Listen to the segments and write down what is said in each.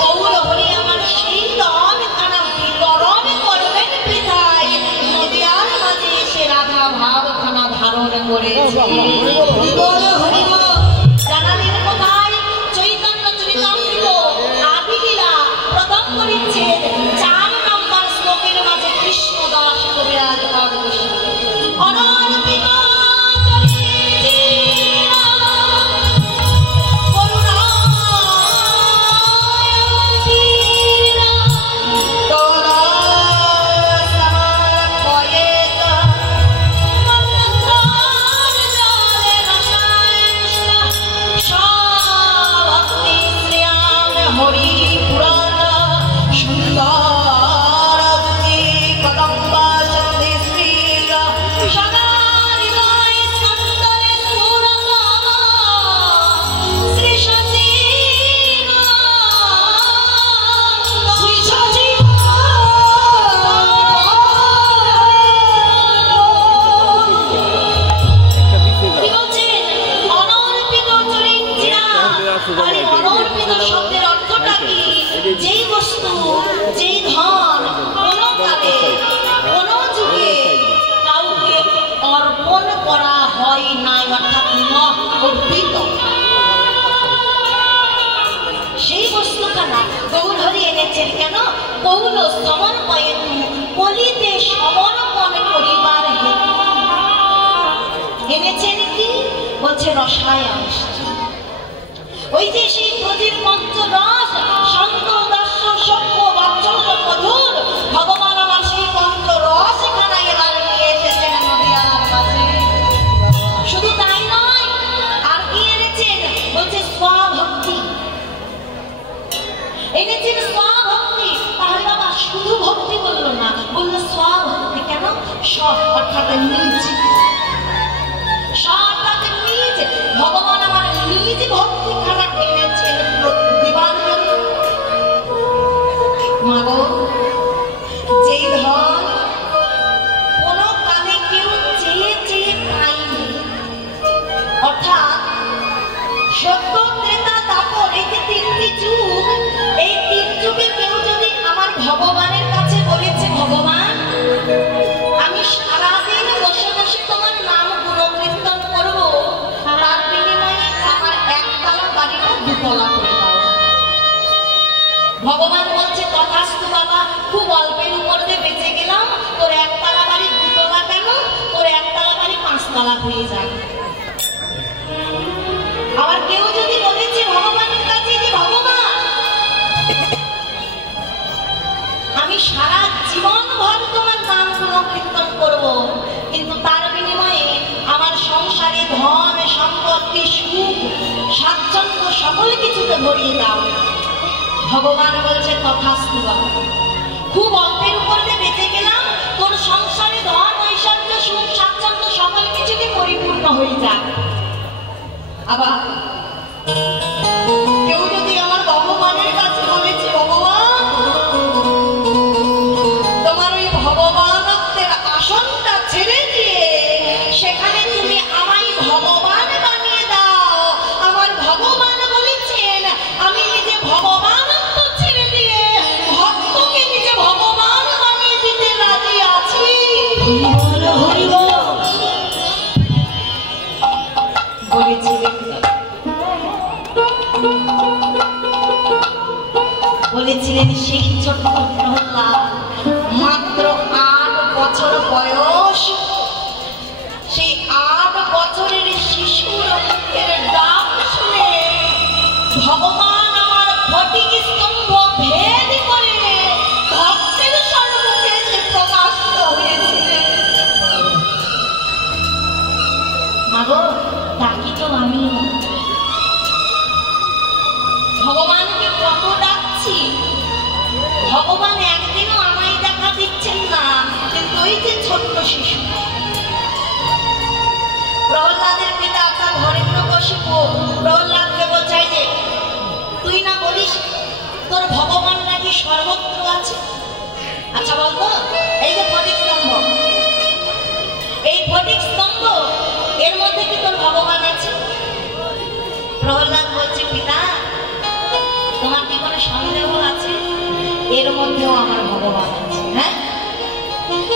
গৌর হরি আমার সেই দান খানা বিতরণ করবেন বৃথায়। হয়েছে। জানালেন কোথায়? চৈতন্য চরিতামৃত আদিলীলা প্রথম পরিচ্ছেদ 4 নম্বর শ্লোকের মাঝে কৃষ্ণদাস কবিরাজ পাদ বসে অনর্পিত যেই বস্তু যেই ধন কোন কালে কোন যুগে কাউকে অর্পণ করা হয় নাই, অর্থাৎ অর্পিত, সেই বস্তুখানা গৌরহরি এনেছেন। কেন? গৌর সমর্পয়েতু কলিতে সমর্পণ করিবার হেতু এনেছেন। কি বলছে? রসায়ন। ওই যে সেই প্রদীপ পঞ্চরস শান্ত দর্শ সভ্য বাচ্চল্য মধুর ভগবান আমার সেই পঞ্চরস খানা এবার নিয়ে এসেছেন নদিয়ার কাছে। শুধু তাই নয়, আর কি এনেছেন? বলছে স্বভক্তি এনেছেন। স্বভক্তি। তাহলে বাবা শুধু ভক্তি বললো না, বললো স্বভক্তি। কেন? স্ব অর্থাৎ নিজ, ভগবান আমার নিজ ভক্তি খানা এনেছেন দিবার জন্য। মাগো, যেই ধন কোন কালে কেউ চেয়ে চেয়ে পায়নি, অর্থাৎ সত্য ত্রেতা দাপর, এই যে 3টি যুগ, এই 3 যুগে কেউ যদি আমার ভগবানের কাছে বলেছে, ভগবান আমি সারাদিন বসে বসে তোমার নাম গুণকীর্তন করবো, তার বিনিময়ে আমার একতলা বাড়িটা 2 তলা করে দাও। ভগবান বলছে তথাস্তু বাবা, খুব অল্পের উপর দিয়ে বেঁচে গেলাম, তোর একতলা বাড়ি 2 তলা কেন, তোর একতলা বাড়ি 5 তলা হয়ে যাবে। আবার কেউ যদি বলেছে ভগবানের কাছে যে ভগবান আমি সারা জীবন ভর তোমার নাম গুণকীর্তন করবো, কিন্তু তার বিনিময়ে আমার সংসারে ধন সম্পত্তি সুখ স্বাচ্ছন্দ্য সকল কিছুতে ভরিয়ে দাও। ভগবান বলছে তথাস্তু বাবা, খুব অল্পের উপর দিয়ে বেঁচে গেলাম, তোর সংসারে ধন ঐশ্বর্য সুখ স্বাচ্ছন্দ্য সকল কিছুতে পরিপূর্ণ হয়ে যাক। আবার কেউ যদি আমার ভগবানের কাছে বলেছে ভগবান তোমার ওই ভগবানত্বের আসনটা ছেড়ে দিয়ে সেখানে তুমি আমায় ভগবান বানিয়ে দাও, আমার ভগবান বলেছেন আমি নিজে ভগবানত্ব ছেড়ে দিয়ে ভক্তকে নিজে ভগবান বানিয়ে দিতে রাজি আছি। বলেছিলেন সেই ছোট্ট প্রহ্লাদ, মাত্র 8 বছর বয়স, সেই 8 বছরের শিশুর মুখের ডাক শুনে ভগবান আমার ফটিক স্তম্ভ ভেদ করে ভক্তের সম্মুখে এসে প্রকাশিত হয়েছিলেন। মাগো, ডাকি তো আমি, ভগবানকে কত ডাকছি, ভগবান একদিনও আমায় দেখা দিচ্ছেন না, কিন্তু ওই যে ছোট্ট শিশু প্রহ্লাদের পিতা অর্থাৎ হরিণ্যকশিপু প্রহ্লাদকে বলছে যে তুই না বলিস তোর ভগবান নাকি সর্বত্র আছে। আচ্ছা বলতো, এই যে ফটিক স্তম্ভ, এই ফটিক স্তম্ভ এর মধ্যে কি তোর ভগবান আছে? প্রহ্লাদ বলছে পিতা তোমার কি কোনো সন্দেহ আছে? এর মধ্যেও আমার ভগবান আছে। হ্যাঁ,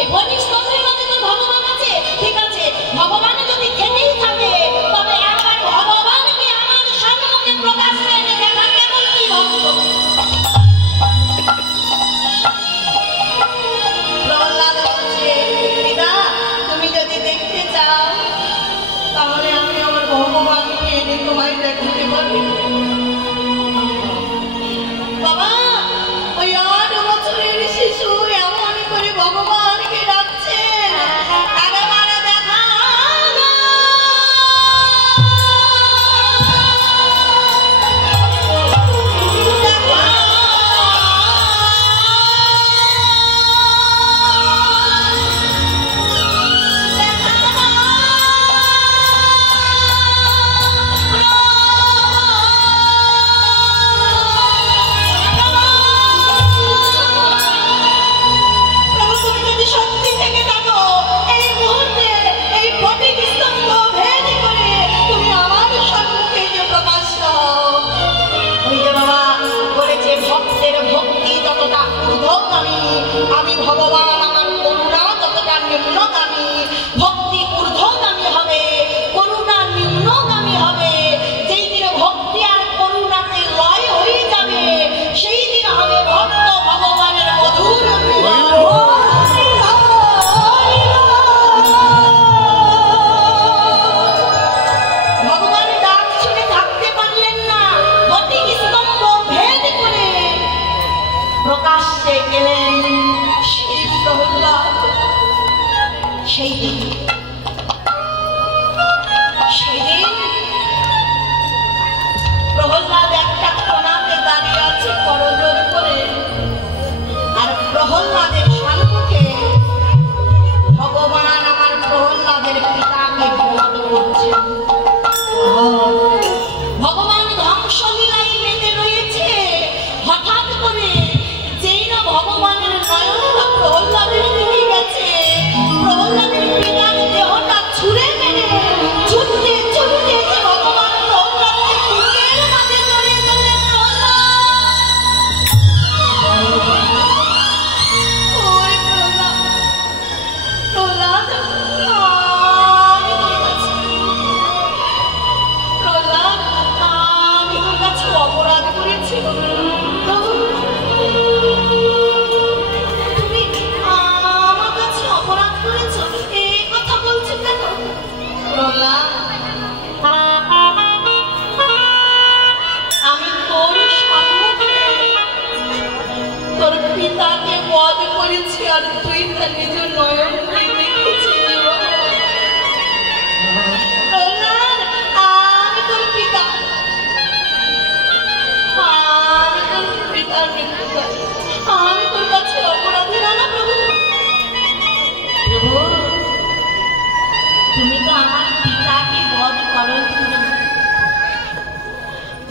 এই ফটিক স্তম্ভের মধ্যে তোর ভগবান আছে, ঠিক আছে, ভগবান যদি থেকেই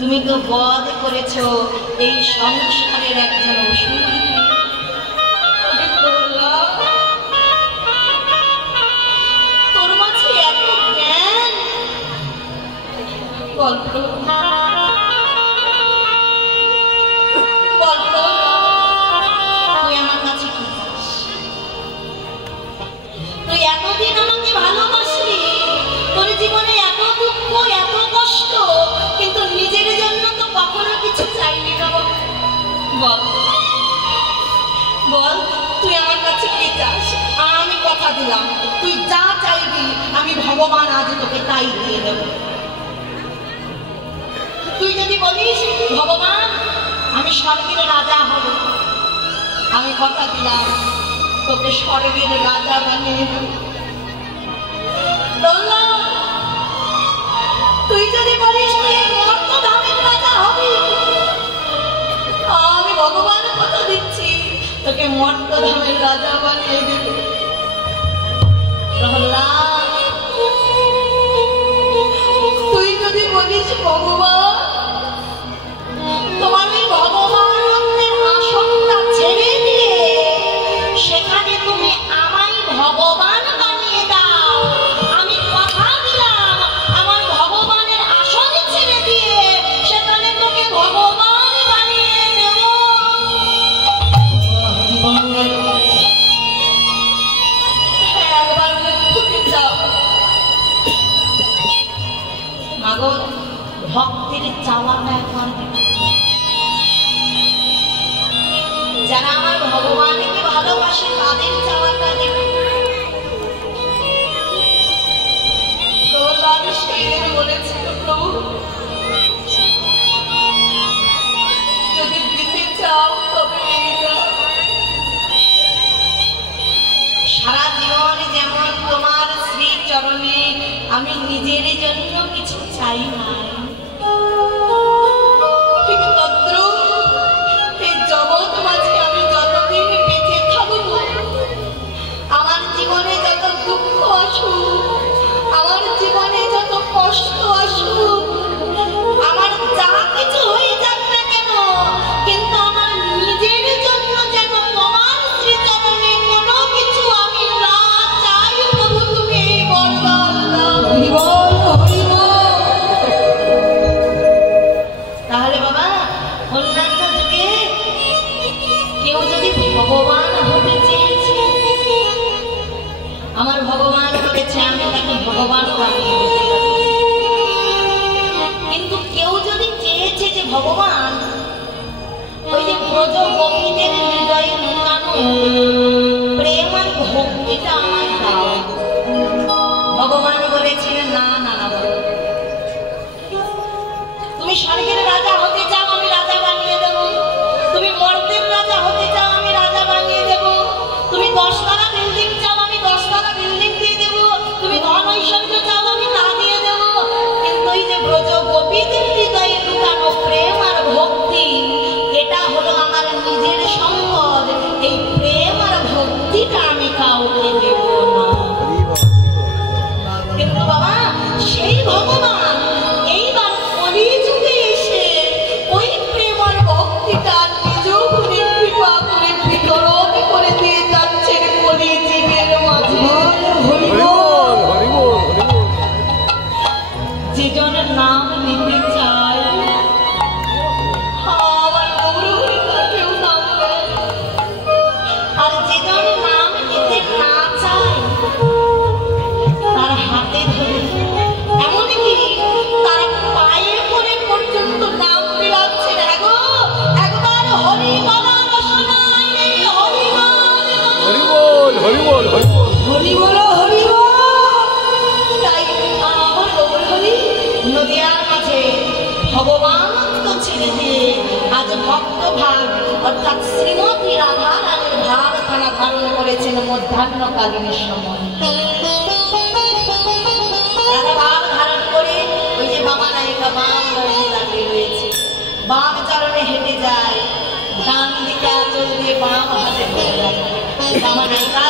তুমি তো বধ করেছো এই সংসারের একজন অসুরকে। তোর মাঝে এত জ্ঞান, গল্প তুই আমার কাছে কি চাস? তুই এতদিন আমাকে ভালোবাসলি, তোর জীবনে এত দুঃখ এত কষ্ট, কিন্তু নিজের জন্য তো কখনো কিছু চাইলি না। বল বল তুই আমার কাছে কি চাস? আমি কথা দিলাম তুই যা চাইবি আমি ভগবান আজ তোকে তাই দিয়ে দেব। তুই যদি বলিস ভগবান আমি স্বর্গের রাজা হব, আমি কথা দিলাম তোকে স্বর্গের রাজা বানিয়ে দেব। তুই যদি বলিস তুই মর্তধামের রাজা হবি, আমি ভগবান কথা দিচ্ছি তোকে মর্তধামের রাজা বানিয়ে দেব। প্রহ্লাদ তুই যদি বলিস ভগবান তোমার ওই ভগবানের আসনটা ছেড়ে দিয়ে সেখানে তুমি আমায় ভগবান বানিয়ে দাও, আমি কথা দিলাম আমার ভগবানের আসনে ছেড়ে দিয়ে সেখানে তোকে ভগবান বানিয়ে দেব। একবার মৃত্যুকে যাও মাগো, ভক্তের চাওয়াটা একবার যারা আমার ভগবানকে ভালোবাসে তাদের চাওয়াটা দেবে। প্রহ্লাদ শের বলেছিল প্রভু যদি দিতে চাও তবে সারা জীবন যেমন তোমার শ্রী চরণে আমি নিজের জন্য কিছু চাই না, ঠিক তদ্রূপ এই জগৎ মাঝে আমি যতদিন বেঁচে থাকব আমার জীবনে যত দুঃখ আসুক, আমার জীবনে যত কষ্ট আসুক, আমার যা কিছু হয়ে যাক না কেন, কিন্তু আমার নিজের জন্য যেন তোমার শ্রীচরণে কোনো কিছু আমি না চাই। প্রভু তুমি এই বরদান দাও। তাহলে বাবা অন্যান্য যুগে কেউ যদি ভগবান হতে চেয়েছে, আমার ভগবান বলেছে আমি তাকে ভগবান বানিয়ে দিতে। কিন্তু কেউ যদি চেয়েছে যে ভগবান ওই যে ব্রজ গোপীদের হৃদয়ে লুকানো প্রেম আর ভক্তিটা আমায় দাও, ভগবান বলেছিলেন না না না, তুমি স্বর্গের রাজা হতে চাও আমি রাজা বানিয়ে দেব, তুমি মর্তের রাজা হতে চাও আমি রাজা বানিয়ে দেব, তুমি 10 তলা বিল্ডিং চাও আমি 10 তলা বিল্ডিং দিয়ে দেব, তুমি ধন ঐশ্বর্য চাও আমি তা দিয়ে দেব। কিন্তু এই যে ব্রজ গোপীদের হৃদয়ে লুকানো প্রেম আর ভক্তি এটা হলো আমার নিজের সম্পদ, এই প্রেম আর ভক্তিটা আমি কাউকে দেব না। কিন্তু বাবা সেই ভগবান এইবার কলিযুগে এসে ওই প্রেম আর ভক্তিটা নিজ গুণে কৃপা করে বিতরণ করে দিয়ে যাচ্ছেন কলিযুগের মাঝে। যে জনের নাম নিতে চায় আমার গৌরহরি তাকেও নাম দেয়, আর যে জনের নাম নিতে না চায় তার হাতে ধরে এমনকি তার পায়ে পড়ে পর্যন্ত নাম বিলাচ্ছেন। একবার হরি বলা রসনায় হরি বল হরি বল হরি বল হরি বল হরি বল। তাই আমার গৌরহরি নদিয়ার মাঝে ভগবান তো ছেড়ে দিয়ে আজ ভক্ত ভাগ অর্থাৎ শ্রীমতী রাধা রানীর ভাগ খানা ধারণ করেছেন মধ্যাহ্নকালীন সময়। রাধা ভাগ ধারণ করে ওই যে বাবা নায়িকা বাম দাঁড়িয়ে রয়েছে, বাম চরণে হেঁটে যায়, ডান দিকে আঁচল দিয়ে বাম হাতে ধরে রাখে। বাবা নায়িকা